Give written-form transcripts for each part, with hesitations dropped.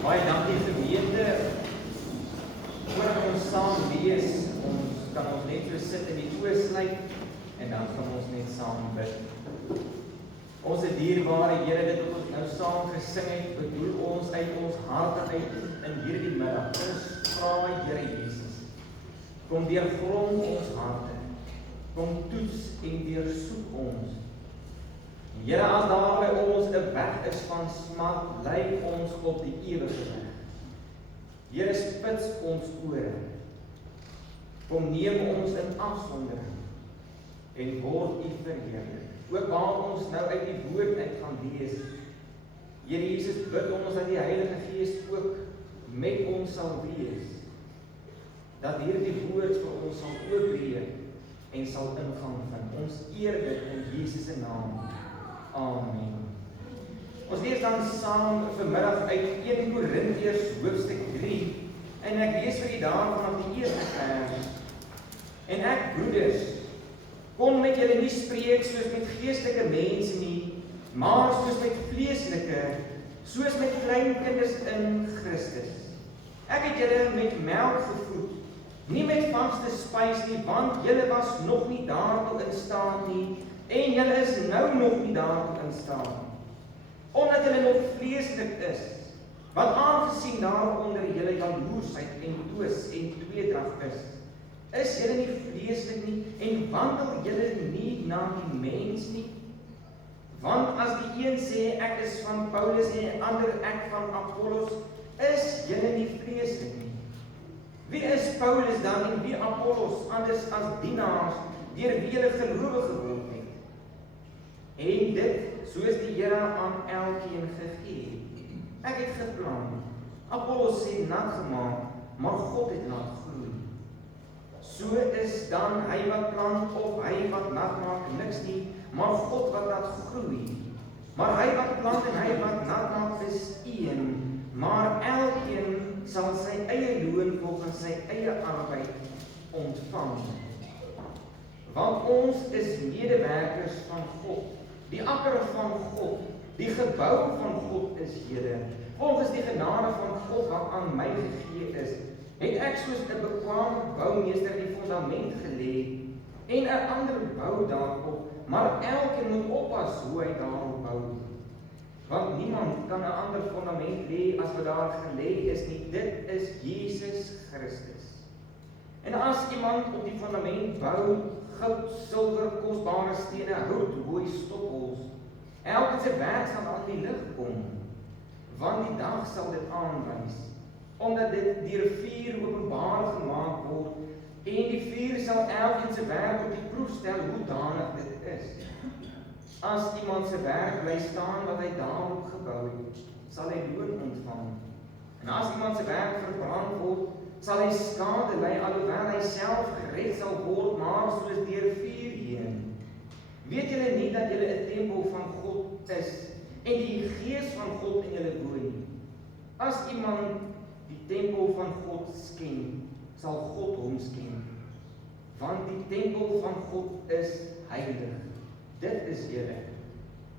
Baie dankie gemeente. Voordat ons saam lees, kan ons net so sit in die oë sluit en dan gaan ons net saam bid. Ons dierbare Here, dit wat ons nou saam gesing het, bedoel ons uit ons harte uit in hierdie middag. Ons vra Here Jesus, kom deurgrond ons harte, kom toets en deursoek ons. Here, as daar by ons 'n weg is van smart, lei ons op die ewige weg. Here, spits ons ore. Kom neem ons in afsondering en word U verheerlik. Ook waar ons nou uit die woord uit gaan lees. Here Jesus, bid ons dat die Heilige Gees ook met ons sal wees. Dat hierdie woord vir ons sal oopbreek en sal ingang vind. Ons eer dit in Jesus se naam. Amen. Ons lees dan saam vanmiddag uit 1 Korintiërs hoofstuk 3 en ek lees vir u daar vanaf die eerste vers. En ek, broeders, kon met julle nie spreek soos met geestelike mense nie, maar soos met vleeslike, soos met kleinkinders in Christus. Ek het julle met melk gevoed, nie met vaste spys nie, want julle was nog nie daartoe in staat nie, en julle is nou nog nie daartoe in staat. Omdat julle nog vleeslik is, wat aangesien daaronder julle jaloersheid en twis en tweedrag is julle nie vleeslik nie, en wandel julle nie na die mens nie? Want as die een sê, ek is van Paulus en die ander ek van Apollos, is julle nie vleeslik nie. Wie is Paulus dan en wie Apollos, anders as dienaars, deur wie julle gelowig geword het? En dit, soos die Here aan elkeen gegee het. Ek het geplant, Apollos het nat gemaak, maar God het laat groei. So is dan hy wat plant of hy wat nat maak niks nie, maar God wat laat groei. Maar hy wat plant en hy wat nat maak is een, maar elkeen sal sy eie loon volgens sy eie arbeid ontvang. Want ons is medewerkers van God, die akker van God, die gebou van God is julle. Volgens die genade van God wat aan my gegee is, het ek soos 'n bekwame boumeester die fundament gelê en 'n ander bou daarop, maar elkeen moet oppas hoe hy daarop bou. Want niemand kan 'n ander fundament lê as wat daar gelê is nie. Dit is Jesus Christus. En as iemand op die fundament bou, goud, silwer, kosbare stene, hout, hooi, stokhols, elkeen se werk sal aan die lig kom, want die dag sal dit aanwys, omdat dit deur vuur openbaar gemaak word, en die vuur sal elkeen se werk op die proef stel hoe danig dit is. As iemand se werk bly staan wat hy daarop gebou het, sal hy loon ontvang. En as iemand se werk verbrand word, sal hy skade ly, alhoewel hy self gered sal word, maar soos deur vuur heen. Weet julle nie dat julle 'n tempel van God is, en die Gees van God in julle woon? As iemand die tempel van God sken, sal God hom sken. Want die tempel van God is heilig. Dit is julle.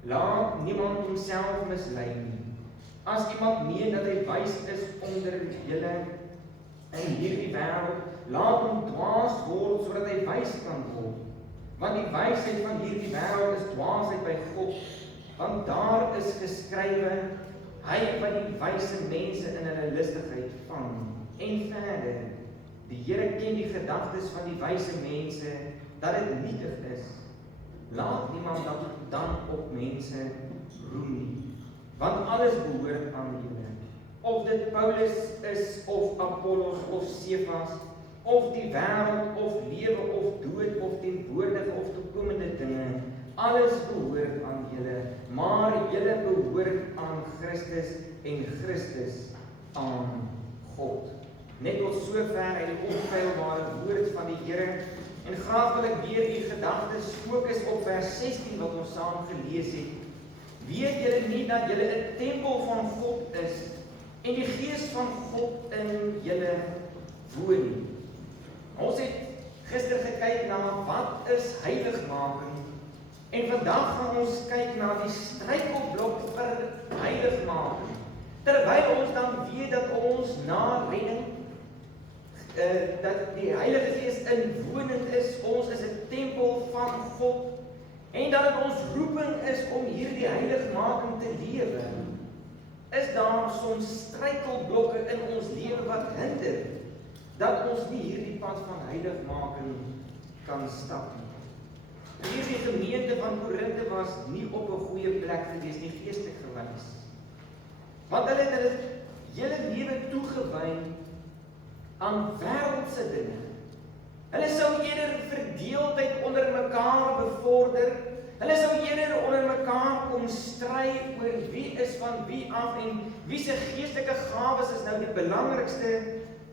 Laat niemand homself mislei nie. As iemand meen dat hy wys is onder julle in hierdie wêreld, laat hom dwaas word sodat hy wys kan word. Want die wysheid van hierdie wêreld is dwaasheid by God. Want daar is geskrywe, hy wat die wyse mense in hulle listigheid vang. En verder, die Here ken die gedagtes van die wyse mense, dat dit nietig is. Laat niemand dan op mense roem nie, want alles behoort aan julle. Of dit Paulus is, of Apollos, of Cephas, of die wêreld, of lewe, of dood, of teenwoordige, of toekomende dinge, alles behoort aan julle, maar julle behoort aan Christus en Christus aan God. Net tot sover uit die onfeilbare woord van die Here. En graag wil ek weer u gedagtes fokus op vers 16 wat ons saam gelees het. Weet julle nie dat julle 'n tempel van God is en die Gees van God in julle woon nie? Ons het gister gekyk na wat is heiligmaking en vandag gaan ons kyk na die struikelblok vir heiligmaking. Terwyl ons dan weet dat ons na redding, dat die Heilige Gees inwonend is, ons is 'n tempel van God, en dat dit ons roeping is om hierdie heiligmaking te lewe, is daar soms struikelblokke in ons lewe wat hinder, dat ons nie hierdie pad van heiligmaking kan stap nie. Hierdie gemeente van Korinthe was nie op 'n goeie plek gewees nie, geestelik gewys. Want hulle het hulle hele lewe toegewy aan wêreldse dinge. Hulle sou eerder verdeeldheid onder mekaar bevorder. Hulle sou eerder onder mekaar kom stry oor wie is van wie af en wie se geestelike gawes is nou die belangrikste,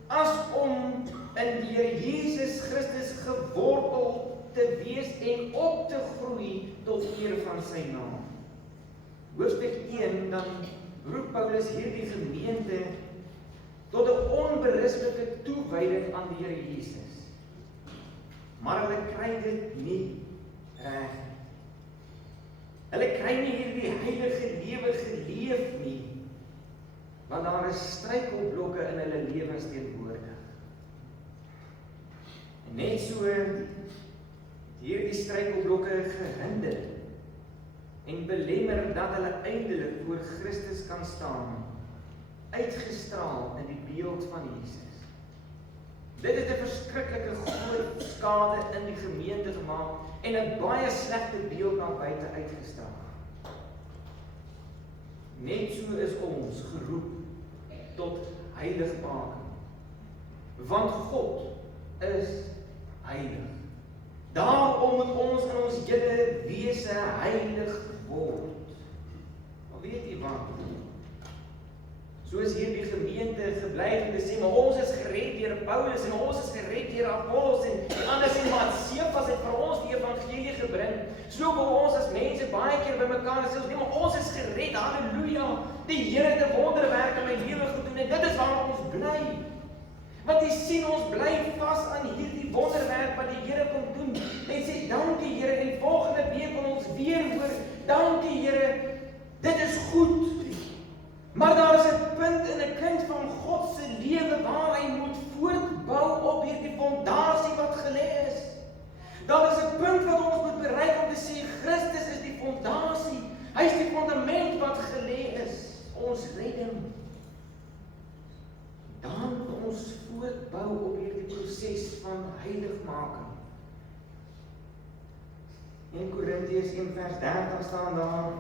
as om in die Here Jesus Christus gewortel te wees en op te groei tot eer van sy naam. Hoofstuk 1, dan roep Paulus hierdie gemeente tot 'n onberispelike toewyding aan die Here Jesus. Maar hulle kry dit nie reg. Hulle kry nie hierdie heilige lewe geleef nie, want daar is struikelblokke in hulle lewens teenwoordig. En net so hierdie struikelblokke gehinder en belemmer dat hulle eindelik voor Christus kan staan, uitgestraal in die beeld van Jesus. Dit het 'n verskriklike groot skade in die gemeente gemaak en 'n baie slegte beeld na buite uitgestraal. Net so is ons geroep tot heiligmaking, want God is heilig. Daarom moet ons in ons hele wese heilig word. Maar weet jy wat? Soos hierdie gemeente gebly het en sê, maar ons is gered deur Paulus en ons is gered deur Apollos en die ander sê, maar Cephas het vir ons die evangelie gebring. So kom ons as mense baie keer by mekaar en sê, nee, maar ons is gered, halleluja. Die Here het 'n wonderwerk in my lewe gedoen en dit is waarom ons bly. Want jy sien, ons bly vas aan hierdie wonderwerk wat die Here kom doen. En sê, dankie Here, en volgende week kom ons weer hoor, dankie Here, dit is goed. Maar daar is 'n punt in 'n kind van God se lewe waar hy moet voortbou op hierdie fondasie wat gelê is. Daar is 'n punt wat ons moet bereik om te sê, Christus is die fondasie. Hy is die fundament wat gelê is. Ons redding. Dan moet ons voortbou op hierdie proses van heiligmaking. In Korintiërs 1 vers 30 staan daar,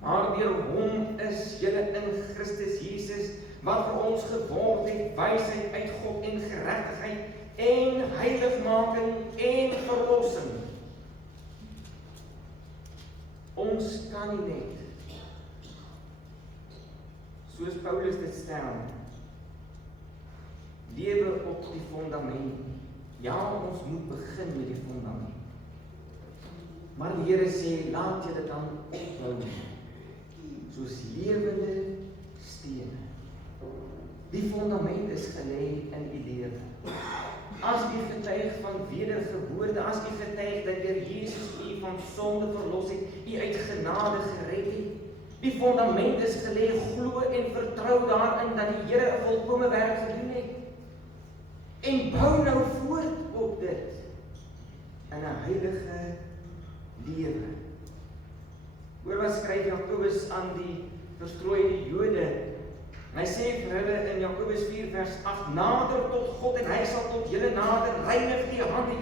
maar deur hom is julle in Christus Jesus, wat vir ons geword het, wysheid uit God en geregtigheid en heiligmaking en verlossing. Ons kan nie net, soos Paulus dit stel, lewe op die fundament. Ja, ons moet begin met die fundament. Maar die Here sê, laat julle dan opbou soos lewende stene. Die fundament is gelê in u lewe. As u getuig van wedergeboorte, as u getuig dat deur Jesus u van sonde verlos het, u uit genade gered het, die fundament is gelê, glo en vertrou daarin dat die Here 'n volkome werk gedoen het. En bou nou voort op dit in 'n heilige lewe. Hoor wat skryf Jakobus aan die verstrooide Jode. Hy sê vir hulle in Jakobus 4 vers 8, nader tot God en hy sal tot julle nader, reinig die hande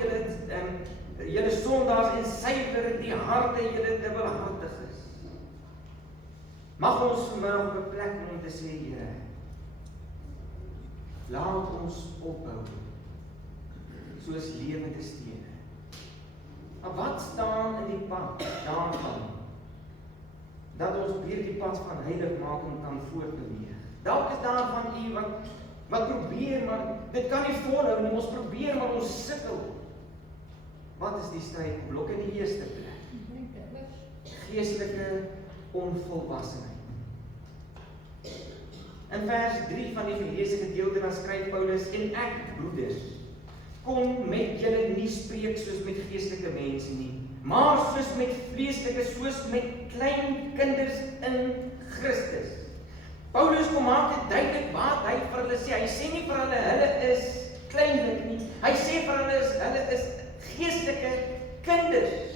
julle sondaars en suiwer die harte julle dubbelhartiges. Mag ons vanmiddag op 'n plek om te sê, Here, laat ons opbou soos lewende stene. Maar wat staan in die pad daarvan, dat ons op hierdie pad van heiligmaking kan voortbeweeg? Dalk is daar van u wat probeer, maar dit kan nie volhou nie, ons probeer, maar ons sukkel. Wat is die strydblok in die eerste plek? Geestelike onvolwassenheid. In vers 3 van die geleesde gedeelte dan skryf Paulus, en ek, broeders, kom met julle nie spreek soos met geestelike mense nie, maar soos met vleeslike, soos met klein kinders in Christus. Paulus kom maak dit duidelik wat hy vir hulle sê. Hy sê nie vir hulle is kleinlik nie. Hy sê vir hulle is geestelike kinders.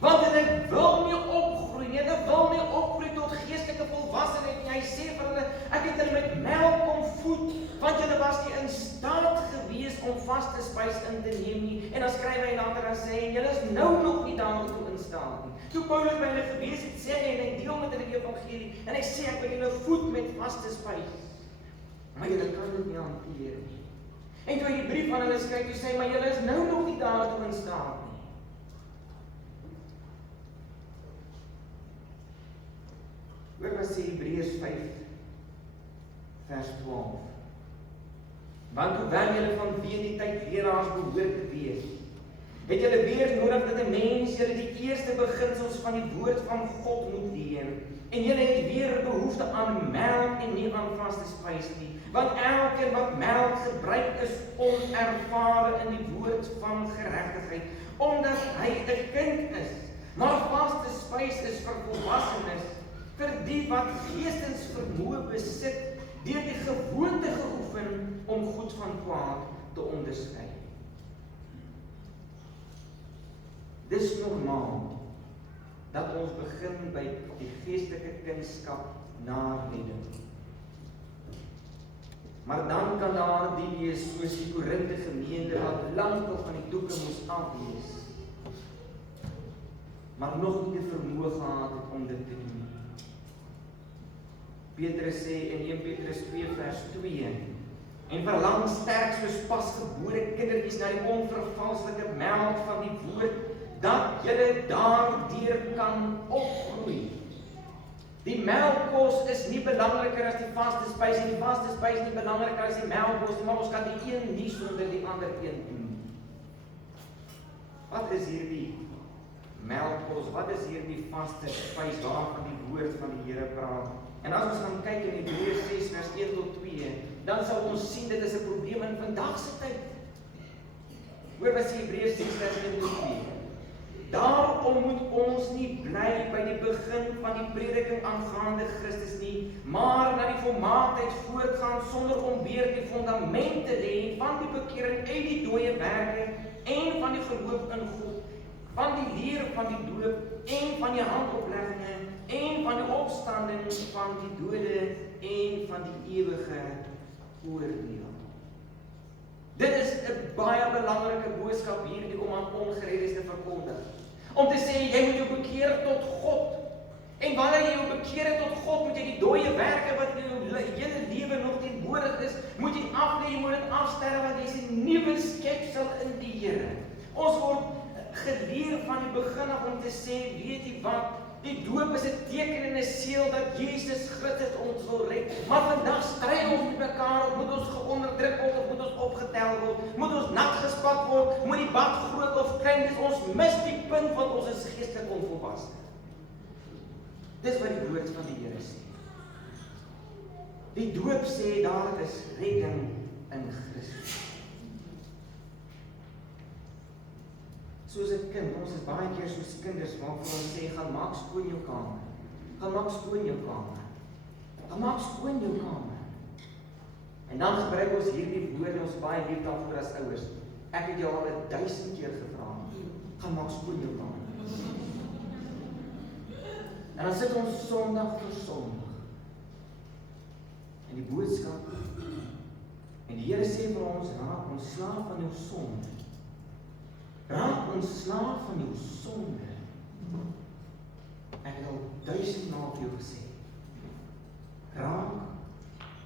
Want hulle wil nie opgroei nie, hulle wil nie opgroei tot geestelike volwassenheid nie. Hy sê vir hulle, ek het hulle met melk kom voed, want hulle was nie in staat gewees om vaste spys in te neem nie. En dan skryf hy later en sê, julle is nou nog nie daartoe in staat nie. Toe Paulus by hulle gewees het, sê hy, en hy deel met hulle die evangelie, en hy sê, ek wil julle voed met vaste spys. Maar julle kan dit nie hanteer nie. En toe hy die brief aan hulle skryf, toe sê hy, maar julle is nou nog nie daartoe in staat nie. Hoor wat sê Hebreërs 5 vers 12. Want hoewel julle vanweë die tyd leraars behoort te wees, het julle weer nodig dat 'n mens julle die eerste beginsels van die woord van God moet leer. En julle het weer behoefte aan melk en nie aan vaste spys nie. Want elkeen wat melk gebruik is onervare in die woord van geregtigheid, omdat hy 'n kind is. Maar vaste spys is vir volwassenes, vir die wat geestesvermoë besit, deur die gewoonte geoefen om goed van kwaad te onderskei. Dis normaal dat ons begin by die geestelike kindskap naredding. Maar dan kan daar die wees soos die Korinte gemeente wat lankal van die doeke moes afwees, maar nog nie die vermoë gehad het om dit te doen. Petrus sê in 1 Petrus 2 vers 2, en verlang sterk soos pasgebore kindertjies na die onvervalslike melk van die woord, dat julle daardeur kan opgroei. Die melkkos is nie belangriker as die vaste spys en die vaste spys nie belangriker as die melkkos, maar ons kan die een nie sonder die ander een doen. Wat is hierdie melkkos? Wat is hierdie vaste spys waarvan die woord van die Here praat? En as ons gaan kyk in Hebreërs 6 vers 1 tot 2, dan sal ons sien dit is 'n probleem in vandag se tyd. Hoor wat sê Hebreërs 6 vers 1 tot 2. Daarom moet ons nie bly by die begin van die prediking aangaande Christus nie, maar na die volmaaktheid voortgaan sonder om weer die fondament te lê van die bekering uit die dooie werke en van die geloof in God, van die leer van die doop en van die handoplegginge en van die opstanding van die dode en van die ewige oordeel. Dit is 'n baie belangrike boodskap hierdie om aan ongereddes te verkondig. Om te sê, jy moet jou bekeer tot God. En wanneer jy jou bekeer tot God, moet jy die dooie werke wat in jou hele lewe nog teenwoordig is, moet jy aflê, jy moet dit afsterwe, want jy is 'n nuwe skepsel in die Here. Ons word geleer van die begin af om te sê, weet jy wat, die doop is 'n teken en 'n seël dat Jesus Christus ons wil red. Maar vandag stry ons met mekaar, of moet ons geonderdruk word, of moet ons opgetel word, moet ons nat gespat word, moet die bad groot of klein wees, ons mis die punt want ons is geestelik onvolwasse. Dis wat die woord van die Here sê. Die doop sê daar is redding in Christus. Soos 'n kind, ons is baie keer soos kinders waarvan ons sê, gaan maak skoon jou kamer. Gaan maak skoon jou kamer. Gaan maak skoon jou kamer. En dan gebruik ons hierdie woorde, ons baie lief daarvoor as ouers. Ek het jou al 1000 keer gevra, gaan maak skoon jou kamer. En dan sit ons Sondag vir Sondag. En die boodskap, en die Here sê vir ons, raak ontslaaf van jou sonde. Raak ontslaaf van jou sonde. Ek het al 1000 maal vir jou gesê. Raak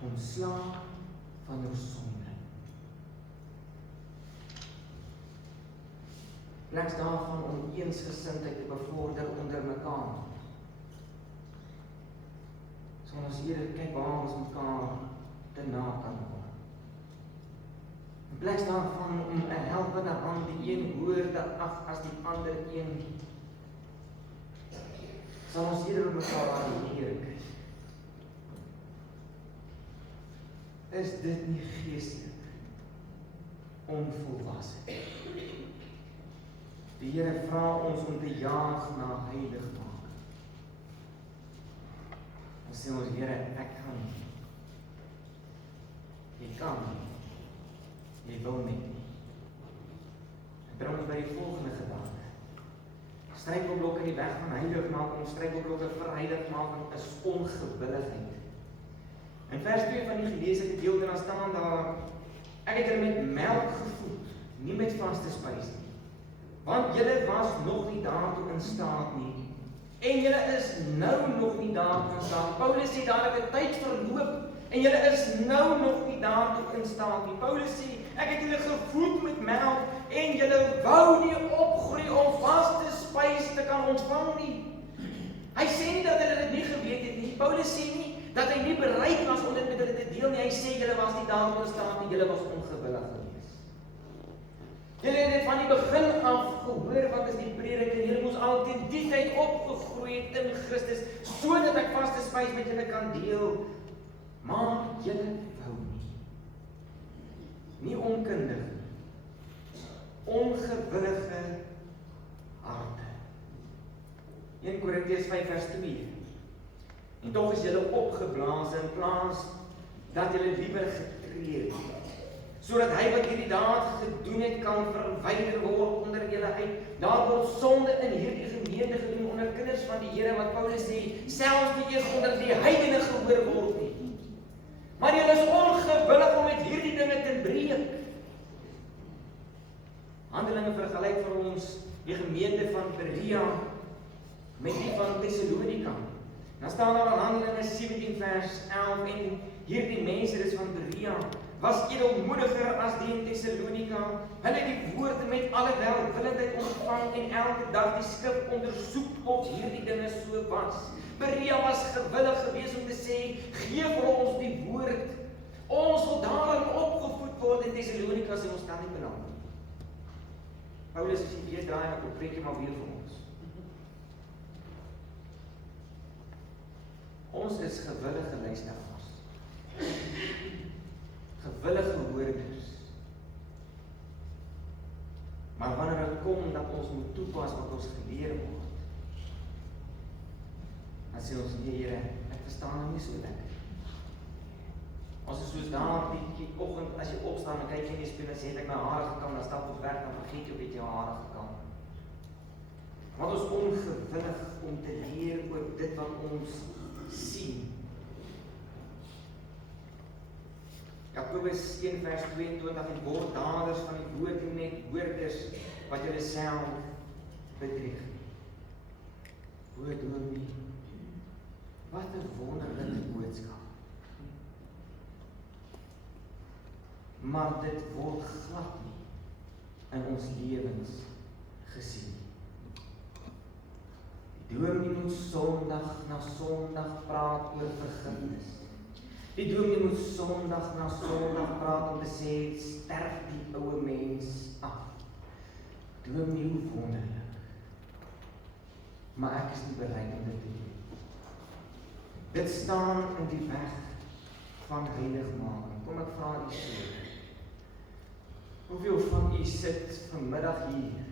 ontslaaf van jou sonde. Plaas daarvan om eensgesindheid te bevorder onder mekaar. So ons eerder kyk waar ons mekaar te na kan kom. In plaas daarvan om 'n helpende hand die een hoër te ag as die ander een, sal ons eerder op mekaar aanneer kyk. Is dit nie geestelik onvolwasse? Die Here vra ons om te jaag na heiligmaking. Ons sê ons, Here, ek kan nie. Jy kan nie. Jy wil net nie. Ek bring ons by die volgende gedagte. Struikelblokke in die weg van heiligmaking, struikelblokke vir heiligmaking is ongewilligheid. In vers 2 van die geleesde gedeelte dan staan daar, ek het julle met melk gevoed, nie met vaste spys nie. Want julle was nog nie daartoe in staat nie. En julle is nou nog nie daartoe in staat. Paulus sê daar het 'n tyd verloop en julle is nou nog nie daartoe in staat nie. Paulus sê, ek het julle gevoed met melk en julle wou nie opgroei om vaste spys te kan ontvang nie. Hy sê nie dat hulle dit nie geweet het nie. Paulus sê nie dat hy nie bereid was om dit met hulle te deel nie. Hy sê julle was nie daartoe in staat nie, julle was ongewillig geweest. Julle het dit van die begin af gehoor wat is die prediking. Julle moes al teen die tyd opgegroei het in Christus, sodat ek vaste spys met julle kan deel. Maar julle wou nie. Nie onkundig, ongewillige harte. 1 Korintiërs 5 vers 2. En tog is julle opgeblaas in plaas dat julle liewer getreur het, sodat hy wat hierdie daad gedoen het kan verwyder word onder julle uit. Daar word sonde in hierdie gemeente gedoen onder kinders van die Here, wat Paulus sê, selfs nie eers onder die heidene gehoor word nie. Maar julle is ongewillig om met hierdie dinge te breek. Handelinge vergelyk vir ons die gemeente van Berea met die van Thessalonika. Dan staan daar in Handelinge 17 vers 11 en hierdie mense, dis van Berea, was edelmoediger as die in Thessalonika. Hulle het die woorde met alle welwillendheid ontvang en elke dag die skrif ondersoek of hierdie dinge so was. Berea was gewillig geweest om te sê, gee vir ons die woord. Ons wil daarin opgevoed word. In Thessalonika sê ons kan nie belang. Paulus is die weer draai en ek preek jy maar weer vir ons. Ons is gewillige luisteraars. Gewillige hoorders. Maar wanneer dit kom dat ons moet toepas wat ons geleer word, dan sê ons, nee Here, ek verstaan nou nie so lekker. Ons is soos daar die oggend, as jy opstaan en kyk jy in die spieël en sê, het ek my hare gekam, dan stap ons weg, dan vergeet jy of het jou hare gekam. Want ons ongewillig om te leer oor dit wat ons sien. Jakobus 1 vers 22, en word daders van die woord en net hoorders wat julle self bedrieg. O dominee, wat 'n wonderlike boodskap. Maar dit word glad nie in ons lewens gesien. Die dominee moet Sondag na Sondag praat oor vergifnis. Die dominee moet Sondag na Sondag praat om te sê, sterf die ouwe mens af. Dominee, hoe wonderlik. Maar ek is nie bereid om dit te doen. Dit staan in die weg van heiligmaking. Kom ek vra u so. Hoeveel van u sit vanmiddag hier,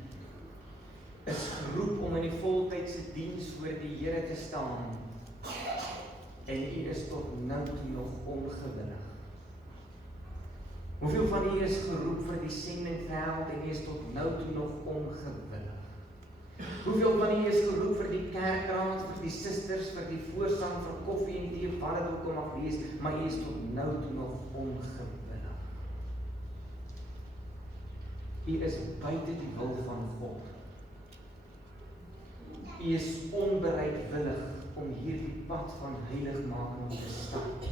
is geroep om in die voltydse diens voor die Here te staan, en u is tot nou toe nog ongewillig. Hoeveel van u is geroep vir die sendingveld, en u is tot nou toe nog ongewillig. Hoeveel van u is geroep vir die kerkraad, vir die susters, vir die voorsang, vir koffie en tee, wat dit ook mag wees, maar u is tot nou toe nog ongewillig. U is buite die wil van God. U is onbereidwillig om hierdie pad van heiligmaking te stap.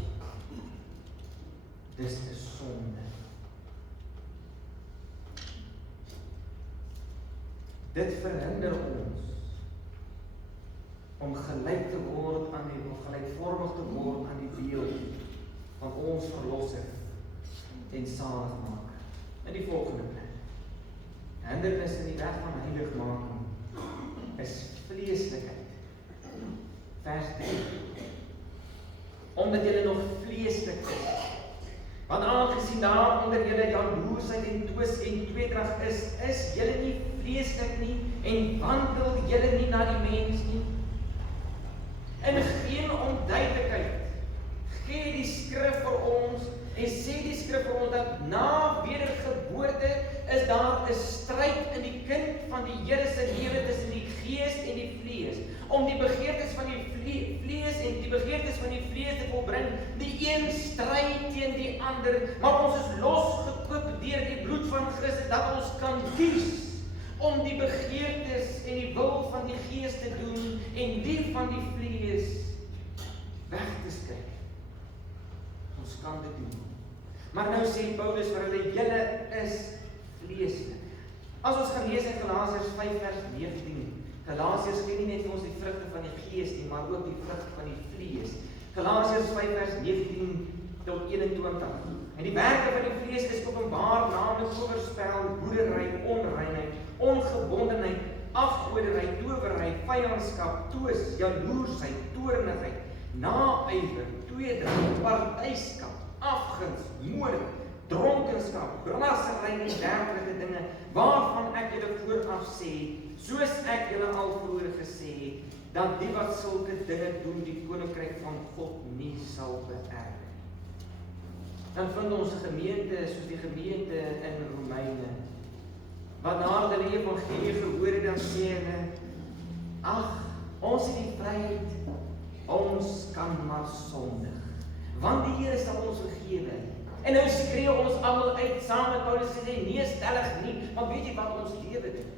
Dis 'n sonde. Dit verhinder ons om gelyk te word aan die, gelykvormig te word aan die beeld van ons verlosser en saligmaker. In die volgende plek. Hindernis in die weg van heiligmaking is vleeslikheid. Vers 3. Omdat julle nog vleeslik is. Want aangesien daar onder julle jaloesheid en twis en tweedrag is julle nie vleeslik nie en wandel julle nie na die mens nie. In geen onduidelikheid gee die skrif vir ons en sê die skrif vir ons dat na wedergeboorte is daar 'n stryd in die kind van die Here se lewe tussen die gees en die vlees, om die begeertes van die vlees en die begeertes van die vlees te volbring. Die een stry teen die ander, maar ons is losgekoop deur die bloed van Christus dat ons kan kies om die begeertes en die wil van die gees te doen en die van die vlees weg te skryf. Ons kan dit doen. Maar nou sê Paulus vir hulle, julle is vleeslik. As ons gaan lees in Galasiërs 5 vers 19, Galasiërs ken nie net vir ons die vrugte van die gees nie, maar ook die vrugte van die vlees. Galasiërs 5 vers 19 tot 21. En die werke van die vlees is openbaar, naamlik oorspel, hoerery, onreinheid, ongebondenheid, afgoderry, towerry, vyandskap, twis, jaloersheid, toornigheid, naaiwer, tweedrag, partyskap, afguns, moord, dronkenskap, brassery en dergelike dinge, waarvan ek julle vooraf sê, soos ek julle al vroeër gesê, dat die wat sulke dinge doen, die koninkryk van God nie sal beerwe. Dan vind ons gemeente, soos die gemeente in Romeine, wat na hulle evangelie gehoor het, dan sê hulle, ag, ons het die vryheid, ons kan maar sondig, want die Here sal ons vergewe. En nou skree ons almal uit saam met Paulus en sê, nee, stellig nie, want weet jy wat ons lewe doen?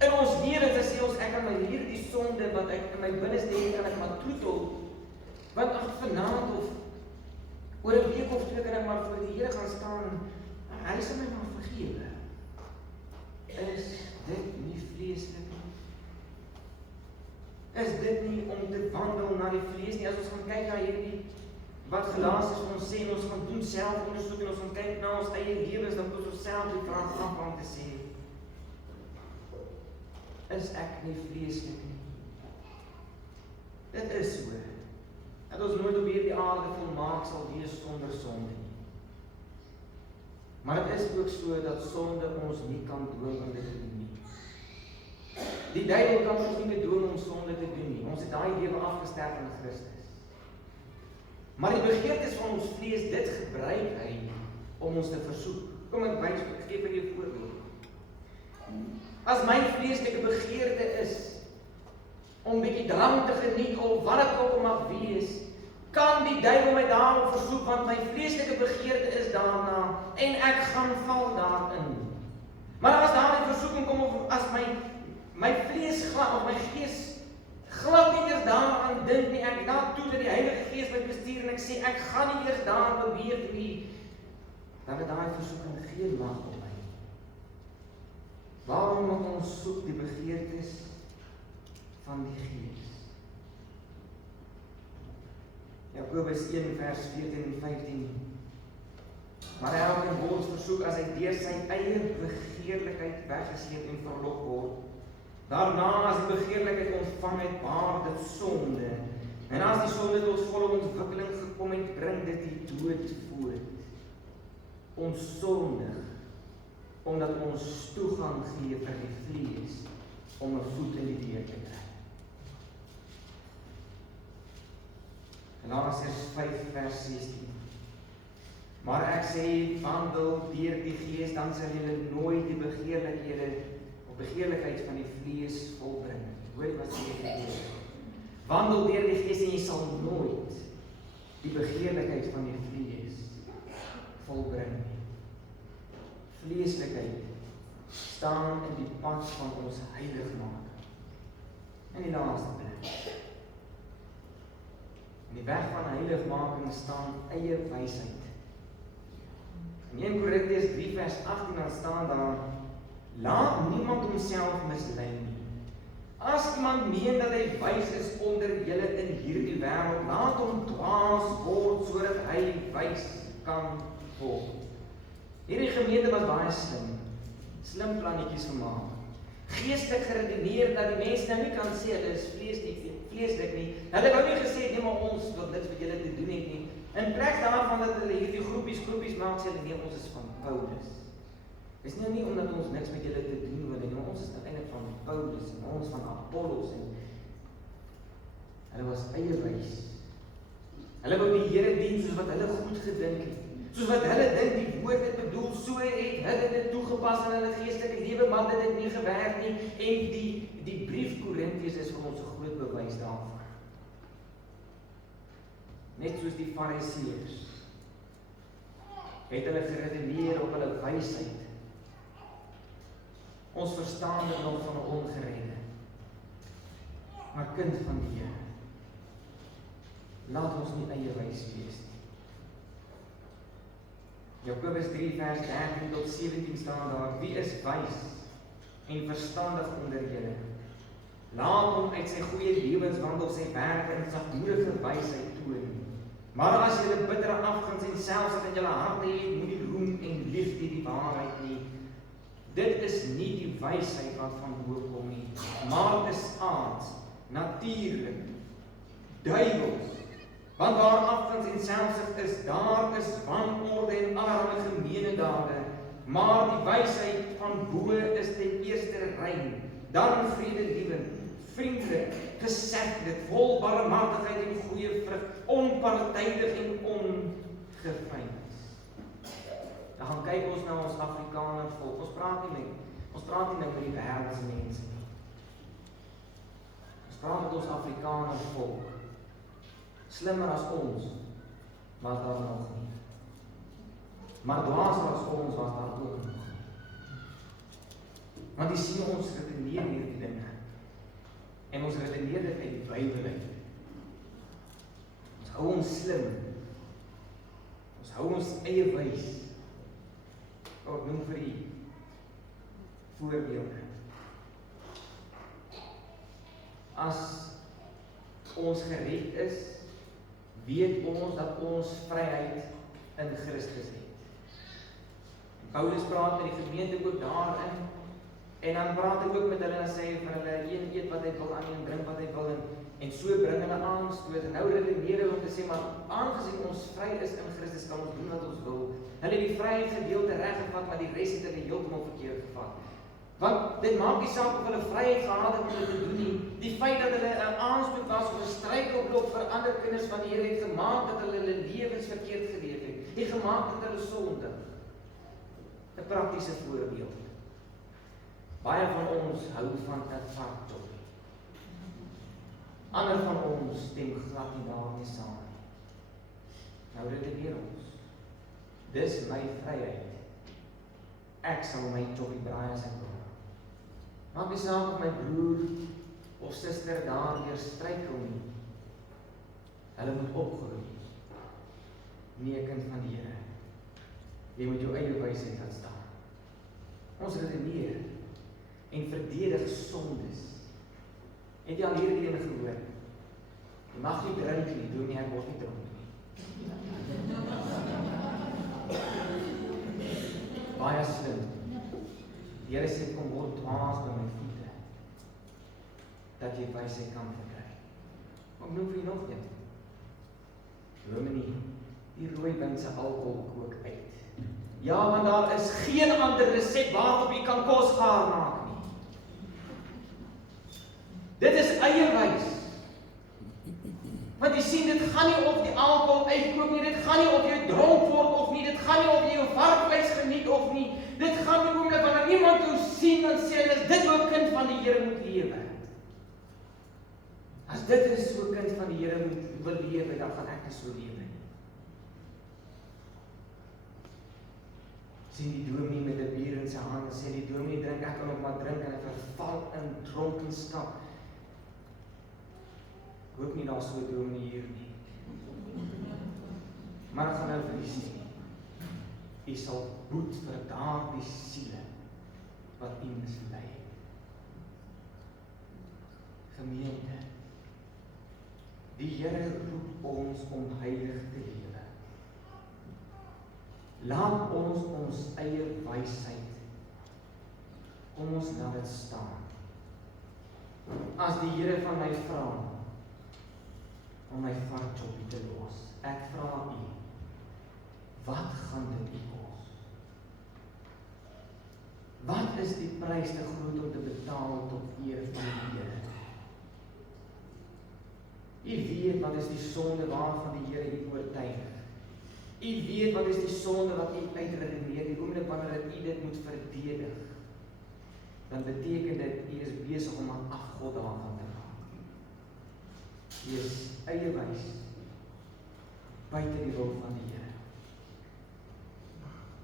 In ons lewens sê ons, ek kan my hierdie sonde wat ek in my binneste het, kan ek maar troetel, want ag, vanaand of oor 'n week of twee kan ek maar voor die Here gaan staan, hy sal my maar vergewe. Is dit nie vleeslik nie? Is dit nie om te wandel na die vlees nie? As ons gaan kyk na hierdie, wat Galasiërs ons sê, en ons gaan doen selfondersoek, en ons gaan kyk na ons eie lewens, dan moet ons self die vraag vra om te sê, is ek nie vleeslik nie? Dit is so, dat ons nooit op hierdie aarde volmaak sal wees sonder sonde nie. Maar dit is ook so, dat sonde ons nie kan dwing om dit te doen nie. Die duiwel kan ons nie dwing om sonde te doen nie. Ons het daai lewe afgesterf in Christus. Maar die begeertes van ons vlees, dit gebruik hy om ons te versoek. Kom ek wys, ek gee vir jou 'n voorbeeld. As my vleeslike begeerte is om bietjie drank te geniet of wat dit ook mag wees, kan die duiwel my daarop versoek, want my vleeslike begeerte is daarna en ek gaan val daarin. Maar as daar 'n versoeking kom of as my vlees glad of my gees glad nie eers daaraan dink nie, ek laat toe dat die Heilige Gees my bestuur en ek sê ek gaan nie eers daar beweeg nie, dan het daai versoeking geen mag op my. Waarom moet ons soek die begeertes van die Gees? Jakobus 1 vers 14 en 15. Maar elkeen word versoek as hy deur sy eie begeerlikheid weggesleep en verlok word. Daarna as die begeerlikheid ontvang het, baar dit sonde. En as die sonde tot volle ontwikkeling gekom het, bring dit die dood voort. Ons sondig, omdat ons toegang gee vir die vlees om 'n voet in die deur te kry. Galasiërs 5 vers 16. Maar ek sê, wandel deur die Gees, dan sal julle nooit die begeerlikheid van die vlees volbring. Hoor wat sê die wandel deur die Gees en jy sal nooit die begeerlikheid van die vlees volbring. Vleeslikheid staan in die pad van ons heiligmaking. In die laaste plek. In die weg van heiligmaking staan eie wysheid. In 1 Korintiërs 3 vers 18 dan staan daar, laat niemand homself mislei nie. As iemand meen dat hy wys is onder julle in hierdie wêreld, laat hom dwaas word sodat hy wys kan word. Hierdie gemeente was baie slim plannetjies gemaak. Geestelik geredeneer dat die mense nou nie kan sê hulle is vleeslik nie. Hulle wou nie gesê nee, maar ons wil niks met julle te doen het nie. In plek daarvan dat hulle hierdie groepies maak, sê hulle nee, ons is van Paulus. Dis nou nie omdat ons niks met julle te doen wil nie, maar ons is eintlik van Paulus en ons van Apollos en hulle was eie wys. Hulle wou die Here dien soos wat hulle goed gedink het. Soos wat hulle dink die woord het bedoel, so het hulle dit toegepas in hulle geestelike lewe, maar dit het nie gewerk nie. En die brief Korintiërs is vir ons 'n groot bewys daarvan. Net soos die Fariseërs het hulle geredeneer op hulle wysheid. Ons verstaan dit nog van 'n ongeredde. Maar kind van die Here, laat ons nie eie wys wees nie. Jakobus 3 vers 13 tot 17 staan daar: Wie is wys en verstandig onder julle? Laat hom uit sy goeie lewenswandel sy werke en sagmoedige wysheid toon. Maar as julle bittere afguns en selfs in julle harte het, moenie roem en lief die waarheid nie. Dit is nie die wysheid wat van bo kom nie, maar is aards, natuurlik, duiwels. Want waar afguns en selfsug is, daar is wanorde en allerlei gemeene dade. Maar die wysheid van bo is ten eerste rein, dan vredelievend, vriendelik, gesegde, vol barmhartigheid en goeie vrug, onpartydig en ongeveinsd. Dan gaan kyk ons na ons Afrikaner volk. Ons praat nie nou met die wêreldse mense nie. Ons praat met ons Afrikaner volk. Slimmer as ons was daar nog nie. Maar dwaaser as ons was daar ook nog nie. Want die sien ons redeneer hierdie dinge. En ons redeneer dit uit die Bybel uit. Ons hou ons slim. Ons hou ons eie wys. Ek noem vir die voorbeelde. As ons gered is, weet ons dat ons vryheid in Christus het. En Paulus praat met die gemeente ook daarin, en dan praat hy ook met hulle en sê vir hulle, een eet wat hy wil, ander drink wat hy wil, en so bring hulle aanstoot, en nou redeneer hulle om te sê, maar aangesien ons vry is in Christus, kan ons doen wat ons wil. Hulle het die vryheid gedeelte reggevat, maar die res het hulle heeltemal verkeerd gevat. Want dit maak nie saak of hulle vryheid gehad het om dit te doen nie. Die feit dat hulle 'n aanstoot was of 'n struikelblok vir ander kinders van die Here het gemaak dat hulle hulle lewens verkeerd geleef het. Het gemaak dat hulle sondig. 'n Praktiese voorbeeld. Baie van ons hou van 'n varkjob. Ander van ons stem glad nie daarmee saam nie. Nou redeneer ons. Dis my vryheid. Ek sal my jobbie braai as ek wil. Maak nie saak of my broer of suster daardeur struikel nie. Hulle moet opgroei. Nie 'n kind van die Here. Jy moet jou eie wysheid laat staan. Ons redeneer en verdedig sondes. Het jy al hierdie ene gehoor? Jy mag nie drink nie, doen nie, ek word nie dronk nie. Baie slim. Die Here sê, kom word dwaas by my voete, dat jy wysheid kan verkry. Maar ek noem vir jy nog een. Dominee, die rooiwyn se alkohol kook uit. Ja, want daar is geen ander resep waarop jy kan kos gaar maak nie. Dit is eie wys. Want jy sien, dit gaan nie of die alkohol uitkook nie, dit gaan nie of jy dronk word of nie, dit gaan nie of jy jou varkvleis geniet of nie, dit gaan nie om dat wanneer iemand jou sien, dan sê hulle, dit hoe 'n kind van die Here moet lewe. As dit is hoe 'n kind van die Here wil lewe, dan gaan ek nie so lewe nie. Sien die dominee met 'n bier in sy hand en sê die dominee drink, ek kan ook maar drink en ek verval in dronkenskap. Ek hoop nie daar so 'n dominee hier nie. Maar ek gaan nou vir u sê, u sal boet vir daardie siele wat u mislei het. Gemeente, die Here roep ons om heilig te lewe. Laat ons ons eie wysheid, kom ons laat dit staan. As die Here van my vra om my varkjobbie te los, ek vra u, wat gaan dit u kos? Wat is die prys te groot om te betaal tot eer van die Here? U weet weet wat is die sonde waarvan die Here u oortuig. U weet wat is die sonde wat u uitredeneer, die oomblik wanneer u dit moet verdedig, dan beteken dit, u is besig om aan afgod daarvan te raak. U is eiewys, buite die wil van die Here.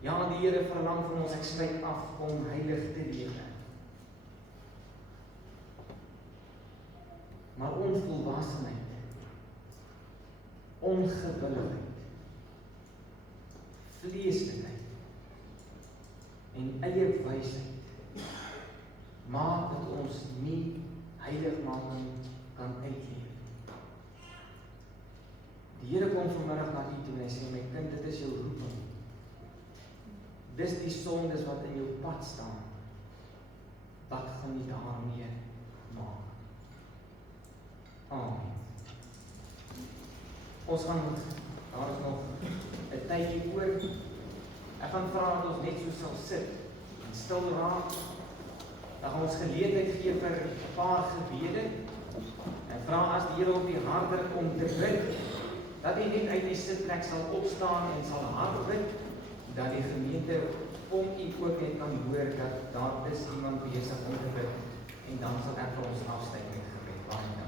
Ja, die Here verlang van ons, ek sluit af, om heilig te lewe. Maar onvolwassenheid, ongewilligheid, vleeslikheid en eie wysheid maak dat ons nie heiligmaking kan uitleef. Die Here kom vanmiddag na u toe en hy sê, my kind, dit is jou roeping. Dis die sondes wat in jou pad staan. Wat gaan jy daarmee maak? Amen. Ons gaan, daar is nog 'n tydjie oor. Ek gaan vra dat ons net so sal sit en stil raak. Dan gaan ons geleentheid gee vir 'n paar gebede en vra as die Here op die hart druk om te bid, dat jy net uit die sitplek sal opstaan en sal hard bid, dat die gemeente om u ook net kan hoor dat daar is iemand besig om te bid, en dan sal ek vir ons afsluit met gebed. Amen.